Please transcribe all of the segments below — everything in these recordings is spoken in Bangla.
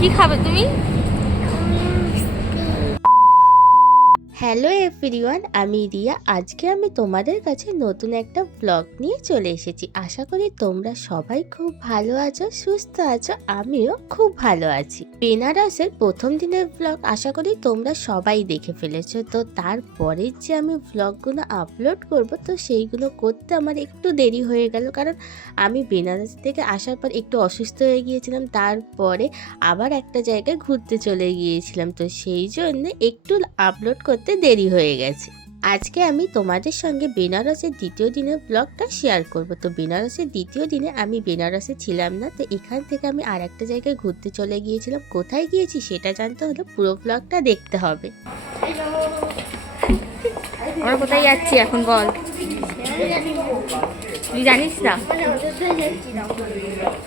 কি খাবে তুমি? হ্যালো এভরিওয়ান, আমি রিয়া। আজকে আমি তোমাদের কাছে নতুন একটা ব্লগ নিয়ে চলে এসেছি। আশা করি তোমরা সবাই খুব ভালো আছো, সুস্থ আছো। আমিও খুব ভালো আছি। বেনারসের প্রথম দিনের ব্লগ আশা করি তোমরা সবাই দেখে ফেলেছো। তো তারপরে যে আমি ব্লগগুলো আপলোড করব, তো সেইগুলো করতে আমার একটু দেরি হয়ে গেল, কারণ আমি বেনারস থেকে আসার পর একটু অসুস্থ হয়ে গিয়েছিলাম। তারপরে আবার একটা জায়গায় ঘুরতে চলে গিয়েছিলাম, তো সেই জন্য একটু আপলোড করতে দেরি হয়ে গেছে। আজকে আমি তোমাদের সঙ্গে বেনারসের দ্বিতীয় দিনের ব্লগটা শেয়ার করব। তো বেনারসের দ্বিতীয় দিনে আমি বেনারসে ছিলাম না, তো এখান থেকে আমি আর একটা জায়গায় ঘুরতে চলে গিয়েছিলাম। কোথায় গিয়েছি সেটা জানতে হলে পুরো ব্লগটা দেখতে হবে। আমরা কোথায় যাচ্ছি এখন বল? তুই জানিস না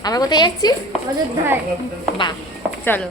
আমরা কোথায় যাচ্ছি? অযোধ্যায়। বাহ, চলো।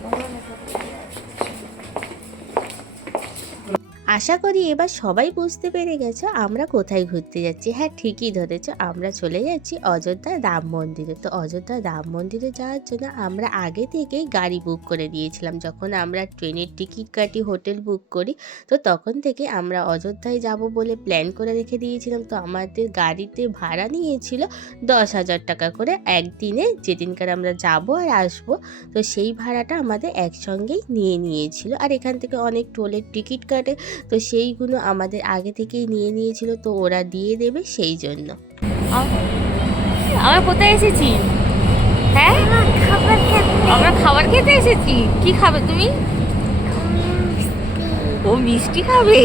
আশা করি এবার সবাই বুঝতে পেরে গেছো আমরা কোথায় ঘুরতে যাচ্ছি। হ্যাঁ, ঠিকই ধরেছো, আমরা চলে যাচ্ছি অযোধ্যার রাম মন্দিরে। তো অযোধ্যার রাম মন্দিরে যাওয়ার জন্য আমরা আগে থেকেই গাড়ি বুক করে দিয়েছিলাম। যখন আমরা ট্রেনের টিকিট কাটি, হোটেল বুক করি, তো তখন থেকে আমরা অযোধ্যায় যাব বলে প্ল্যান করে রেখে দিয়েছিলাম। তো আমাদের গাড়িতে ভাড়া নিয়েছিল 10,000 টাকা করে একদিনে, যেদিনকার আমরা যাব আর আসবো। তো সেই ভাড়াটা আমাদের একসঙ্গেই নিয়েছিল। আর এখান থেকে অনেক টোলের টিকিট কাটে, তো সেইগুলো আমাদের আগে থেকেই নিয়েছিল, তো ওরা দিয়ে দেবে সেই জন্য। আমরা কোথায় এসেছি? হ্যাঁ, আমরা খাবার খেতে এসেছি। কি খাবে তুমি? ও মিষ্টি খাবে।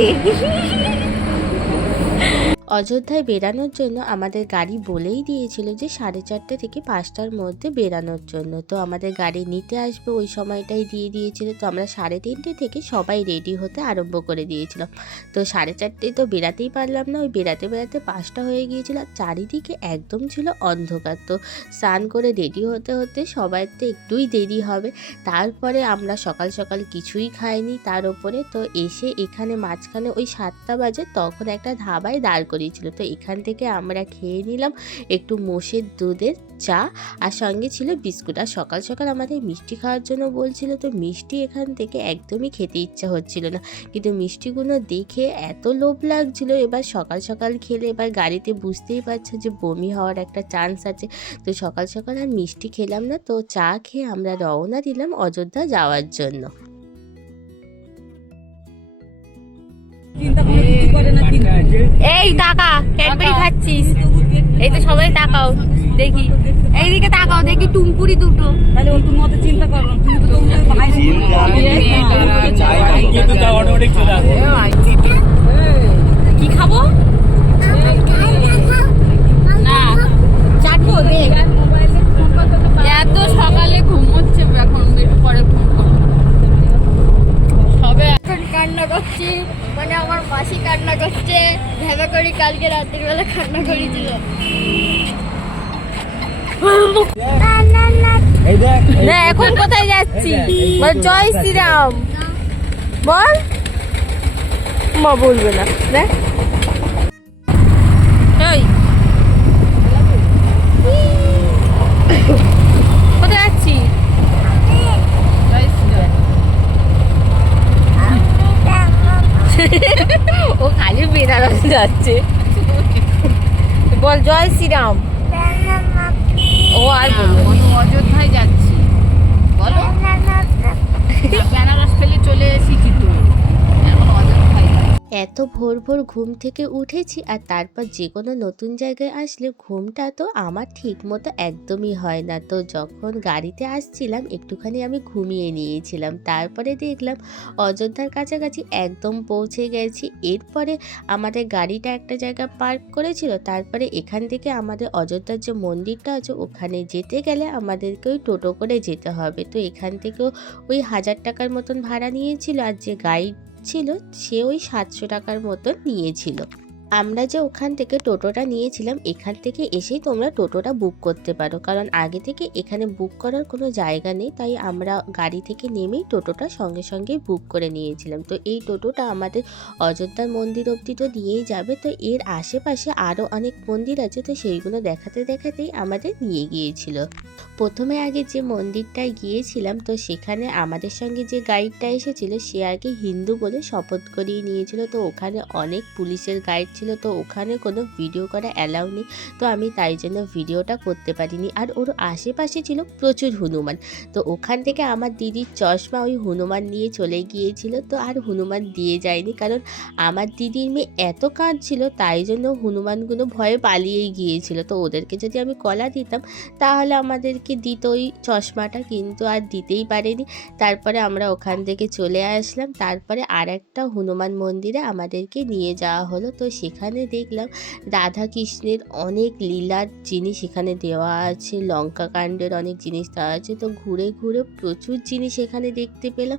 অযোধ্যায় বেরানোর জন্য আমাদের গাড়ি বলেই দিয়েছিল যে 4:30 থেকে 5টার মধ্যে বেরানোর জন্য। তো আমাদের গাড়ি নিতে আসবে ওই সময়টাই দিয়ে দিয়েছিল। তো আমরা 3:30 থেকে সবাই রেডি হতে আরম্ভ করে দিয়েছিলাম। তো 4:30 তো বেরাতেই পারলাম না, ওই বেরাতে 5টা হয়ে গিয়েছিল। আর চারিদিকে একদম ছিল অন্ধকার। তো স্নান করে রেডি হতে সবাই তো একটুই দেরি হবে। তারপরে আমরা সকাল সকাল কিছুই খাইনি, তার উপরে তো এসে এখানে মাঝখানে ওই 7টা বাজে তখন একটা ধাবায় দাঁড় করিয়েছিল। তো এখান থেকে আমরা খেয়ে নিলাম একটু মোষের দুধের চা, আর সঙ্গে ছিল বিস্কুট। আর সকাল সকাল আমাদের মিষ্টি খাওয়ার জন্য বলছিল, তো মিষ্টি এখান থেকে একদমই খেতে ইচ্ছা হচ্ছিল না, কিন্তু মিষ্টিগুলো দেখে এত লোভ লাগছিল। এবার সকাল সকাল খেলে এবার গাড়িতে বুঝতেই পারছো যে বমি হওয়ার একটা চান্স আছে। তো সকাল সকাল আর মিষ্টি খেলাম না, তো চা খেয়ে আমরা রওনা দিলাম অযোধ্যা যাওয়ার জন্য। এই টাকা ক্যাডবেরি খাচ্ছিস? এই তো সবাই তাকাও দেখি, এইদিকে তাকাও দেখি, টুমপুরি দুটো। তাহলে ওর মতো চিন্তা করো, তুমি তো কি খাবো না, চাটবো রে। এত সকালে ঘুমোচ্ছে, এখন একটু পরে ঘুম করবো। সবে এখন কান্না করছি, মানে আমার মাসি কান্না করছে। ভেবে করি কালকে রাতের বেলা কান্না করেছিল। এখন কোথায় যাচ্ছি? বল জয় শ্রীরাম বল। মা বলবে না। দেখ কোথায় যাচ্ছি? ও খালি বেনারস যাচ্ছে। বল জয় শ্রীরাম। ও আর বলবো অযোধ্যায় যাচ্ছি বলো। বেনারস ফেলে চলে এসেছি কিন্তু এখন অযোধ্যায়। এত ভোর ভোর ঘুম থেকে উঠেছি, আর তারপর যে কোনো নতুন জায়গায় আসলে ঘুমটা তো আমার ঠিক মতো একদমই হয় না। তো যখন গাড়িতে আসছিলাম একটুখানি আমি ঘুমিয়ে নিয়েছিলাম। তারপরে দেখলাম অযোধ্যার কাছাকাছি একদম পৌঁছে গেছি। এরপরে আমাদের গাড়িটা একটা জায়গায় পার্ক করেছিল। তারপরে এখান থেকে আমাদের অযোধ্যার যে মন্দিরটা আছে ওখানে যেতে গেলে আমাদেরকে ওই টোটো করে যেতে হবে। তো এখান থেকেও ওই 1000 টাকার মতন ভাড়া নিয়েছিল, আর যে গাইড ছিল সে ওই 700 টাকার মতন নিয়েছিল। আমরা যে ওখান থেকে টোটোটা নিয়েছিলাম, এখান থেকে এসেই তোমরা টোটোটা বুক করতে পারো, কারণ আগে থেকে এখানে বুক করার কোনো জায়গা নেই, তাই আমরা গাড়ি থেকে নেমেই টোটোটা সঙ্গে সঙ্গেই বুক করে নিয়েছিলাম। তো এই টোটোটা আমাদের অযোধ্যার মন্দির অবধি তো নিয়েই যাবে, তো এর আশেপাশে আরও অনেক মন্দির আছে, তো সেইগুলো দেখাতে দেখাতেই আমাদের নিয়ে গিয়েছিল। প্রথমে আগে যে মন্দিরটায় গিয়েছিলাম, তো সেখানে আমাদের সঙ্গে যে গাইডটা এসেছিল সে আগে হিন্দু বলে শপথ করিয়ে নিয়েছিল। তো ওখানে অনেক পুলিশের গাইড ছিল, তো ওখানে কোনো ভিডিও করা অ্যালাউ নেই, তো আমি তাই জন্য ভিডিওটা করতে পারিনি। আর ওর আশেপাশে ছিল প্রচুর হনুমান, তো ওখান থেকে আমার দিদির চশমা ওই হনুমান নিয়ে চলে গিয়েছিল, তো আর হনুমান দিয়ে যায়নি, কারণ আমার দিদির মেয়ে এত কাঁদছিল, তাই জন্য হনুমানগুলো ভয়ে পালিয়েই গিয়েছিল। তো ওদেরকে যদি আমি কলা দিতাম তাহলে আমাদেরকে দিত ওই চশমাটা, কিন্তু আর দিতেই পারেনি। তারপরে আমরা ওখান থেকে চলে আসলাম। তারপরে আর একটা হনুমান মন্দিরে আমাদেরকে নিয়ে যাওয়া হলো। তো সেখানে দেখলাম রাধা কৃষ্ণের অনেক লীলার জিনিস এখানে দেওয়া আছে, লঙ্কা কাণ্ডের অনেক জিনিস দেওয়া আছে। তো ঘুরে ঘুরে প্রচুর জিনিস এখানে দেখতে পেলাম,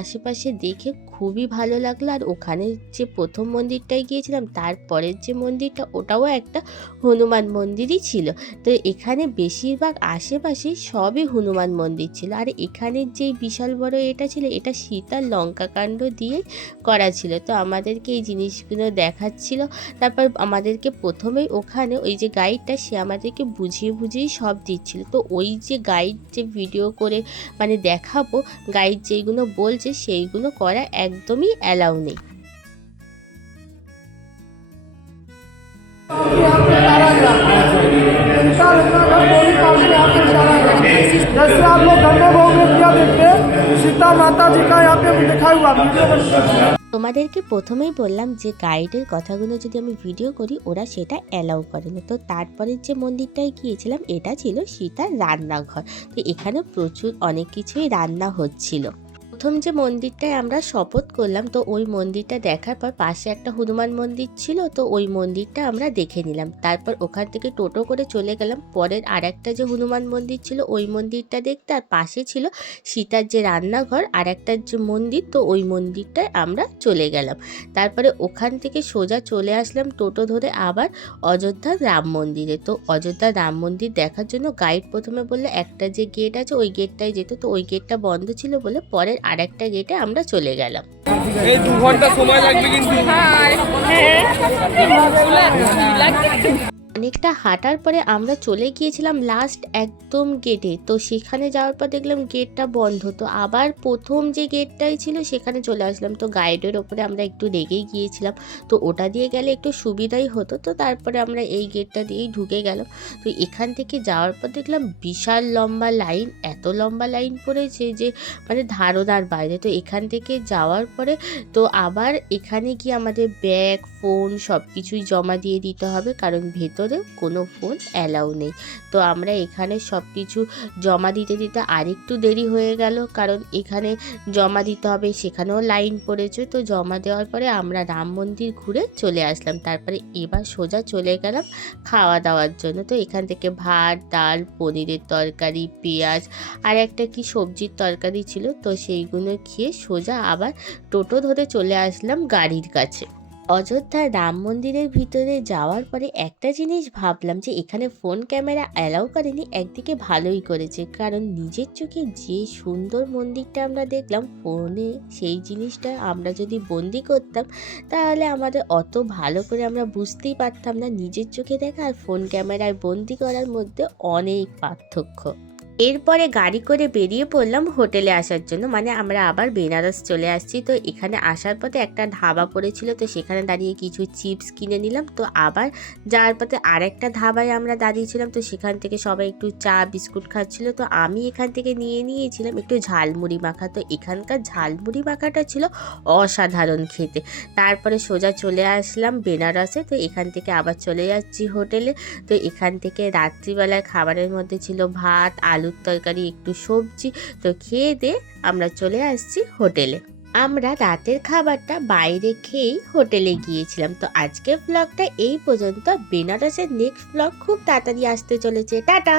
আশেপাশে দেখে খুবই ভালো লাগলো। আর ওখানে যে প্রথম মন্দিরটায় গিয়েছিলাম, তারপরের যে মন্দিরটা ওটাও একটা হনুমান মন্দিরই ছিল। তো এখানে বেশিরভাগ আশেপাশে সবই হনুমান মন্দির ছিল। আর এখানের যে বিশাল বড় এটা ছিল, এটা সীতার লঙ্কা কাণ্ড দিয়ে করা ছিল। তো আমাদেরকে এই জিনিসগুলো দেখাচ্ছিল। তারপর আমাদেরকে প্রথমেই ওখানে ওই যে গাইডটা সে আমাদেরকে বুঝিয়ে বুঝিয়ে সব দিচ্ছিল। তো ওই যে গাইড যে ভিডিও করে মানে দেখাবো, গাইড যেইগুলো বলছে সেইগুলো করা একদমই অ্যালাউ নেই। जैसे आप लोग गन्ने भाव में क्या देखते हैं, सीता माता जी का यहाँ पे दिखा हुआ वीडियो बन। তোমাদেরকে প্রথমেই বললাম যে গাইডের কথাগুলো যদি আমি ভিডিও করি ওরা সেটা অ্যালাউ করে না। তো তারপরের যে মন্দিরটায় গিয়েছিলাম এটা ছিল সীতার রান্নাঘর। তো এখানে প্রচুর অনেক কিছুই রান্না হচ্ছিল। প্রথম যে মন্দিরটায় আমরা শপথ করলাম, তো ওই মন্দিরটা দেখার পর পাশে একটা হনুমান মন্দির ছিল, তো ওই মন্দিরটা আমরা দেখে নিলাম। তারপর ওখান থেকে টোটো করে চলে গেলাম পরের আর একটা যে হনুমান মন্দির ছিল ওই মন্দিরটা দেখতে, আর পাশে ছিল সীতার যে রান্নাঘর আর একটা যে মন্দির, তো ওই মন্দিরটায় আমরা চলে গেলাম। তারপরে ওখান থেকে সোজা চলে আসলাম টোটো ধরে আবার অযোধ্যার রাম মন্দিরে। তো অযোধ্যার রাম মন্দির দেখার জন্য গাইড প্রথমে বললে একটা যে গেট আছে ওই গেটটায় যেত, তো ওই গেটটা বন্ধ ছিল বলে পরের আর একটা গেটে আমরা চলে গেলাম। এই 2 ঘন্টা সময় লাগবে কিন্তু। অনেকটা হাঁটার পরে আমরা চলে গিয়েছিলাম লাস্ট একদম গেটে। তো সেখানে যাওয়ার পর দেখলাম গেটটা বন্ধ, তো আবার প্রথম যে গেটটাই ছিল সেখানে চলে আসলাম। তো গাইডের ওপরে আমরা একটু রেগেই গিয়েছিলাম, তো ওটা দিয়ে গেলে একটু সুবিধাই হতো। তো তারপরে আমরা এই গেটটা দিয়েই ঢুকে গেলাম। তো এখান থেকে যাওয়ার পর দেখলাম বিশাল লম্বা লাইন, এত লম্বা লাইন পড়েছে যে মানে ধারণার বাইরে। তো এখান থেকে যাওয়ার পরে তো আবার এখানে গিয়ে আমাদের ব্যাগ ফোন সব কিছুই জমা দিয়ে দিতে হবে, কারণ ভেতরে কোনো ফোন অ্যালাউ নেই। তো আমরা এখানে সব কিছু জমা দিতে দিতে আরেকটু দেরি হয়ে গেল, কারণ এখানে জমা দিতে হবে, সেখানেও লাইন পড়েছে। তো জমা দেওয়ার পরে আমরা রাম মন্দির ঘুরে চলে আসলাম। তারপরে এবার সোজা চলে গেলাম খাওয়া দাওয়ার জন্য। তো এখান থেকে ভাত ডাল পনিরের তরকারি পেঁয়াজ আর একটা কি সবজির তরকারি ছিল, তো সেইগুলো খেয়ে সোজা আবার টোটো ধরে চলে আসলাম গাড়ির কাছে। অযোধ্যার রাম মন্দিরের ভিতরে যাওয়ার পরে একটা জিনিস ভাবলাম যে এখানে ফোন ক্যামেরা অ্যালাউ করেনি, একদিকে ভালোই করেছে, কারণ নিজের চোখে যে সুন্দর মন্দিরটা আমরা দেখলাম ফোনে সেই জিনিসটা আমরা যদি বন্দি করতাম তাহলে আমাদের অত ভালো করে আমরা বুঝতেই পারতাম না। নিজের চোখে দেখা আর ফোন ক্যামেরায় বন্দি করার মধ্যে অনেক পার্থক্য। এরপরে গাড়ি করে বেরিয়ে পড়লাম হোটেলে আসার জন্য, মানে আমরা আবার বেনারস চলে আসছি। তো এখানে আসার পথে একটা ধাবা পড়েছিল, তো সেখানে দাঁড়িয়ে কিছু চিপস কিনে নিলাম। তো আবার যাওয়ার পথে আরেকটা ধাবায় আমরা দাঁড়িয়েছিলাম, তো সেখান থেকে সবাই একটু চা বিস্কুট খাচ্ছিল। তো আমি এখান থেকে নিয়ে নিয়েছিলাম একটু ঝালমুড়ি মাখা। তো এখানকার ঝালমুড়ি মাখাটা ছিল অসাধারণ খেতে। তারপরে সোজা চলে আসলাম বেনারসে। তো এখান থেকে আবার চলে যাচ্ছি হোটেলে। তো এখান থেকে রাত্রিবেলার খাবারের মধ্যে ছিল ভাত আলুর তরকারি একটু সবজি। তো খেয়ে দিয়ে আমরা চলে আসছি হোটেলে। আমরা রাতের খাবারটা বাইরে খেয়েই হোটেলে গিয়েছিলাম। তো আজকের ব্লগটা এই পর্যন্ত। বেনারসের নেক্সট ব্লগ খুব তাড়াতাড়ি আসতে চলেছে। টাটা।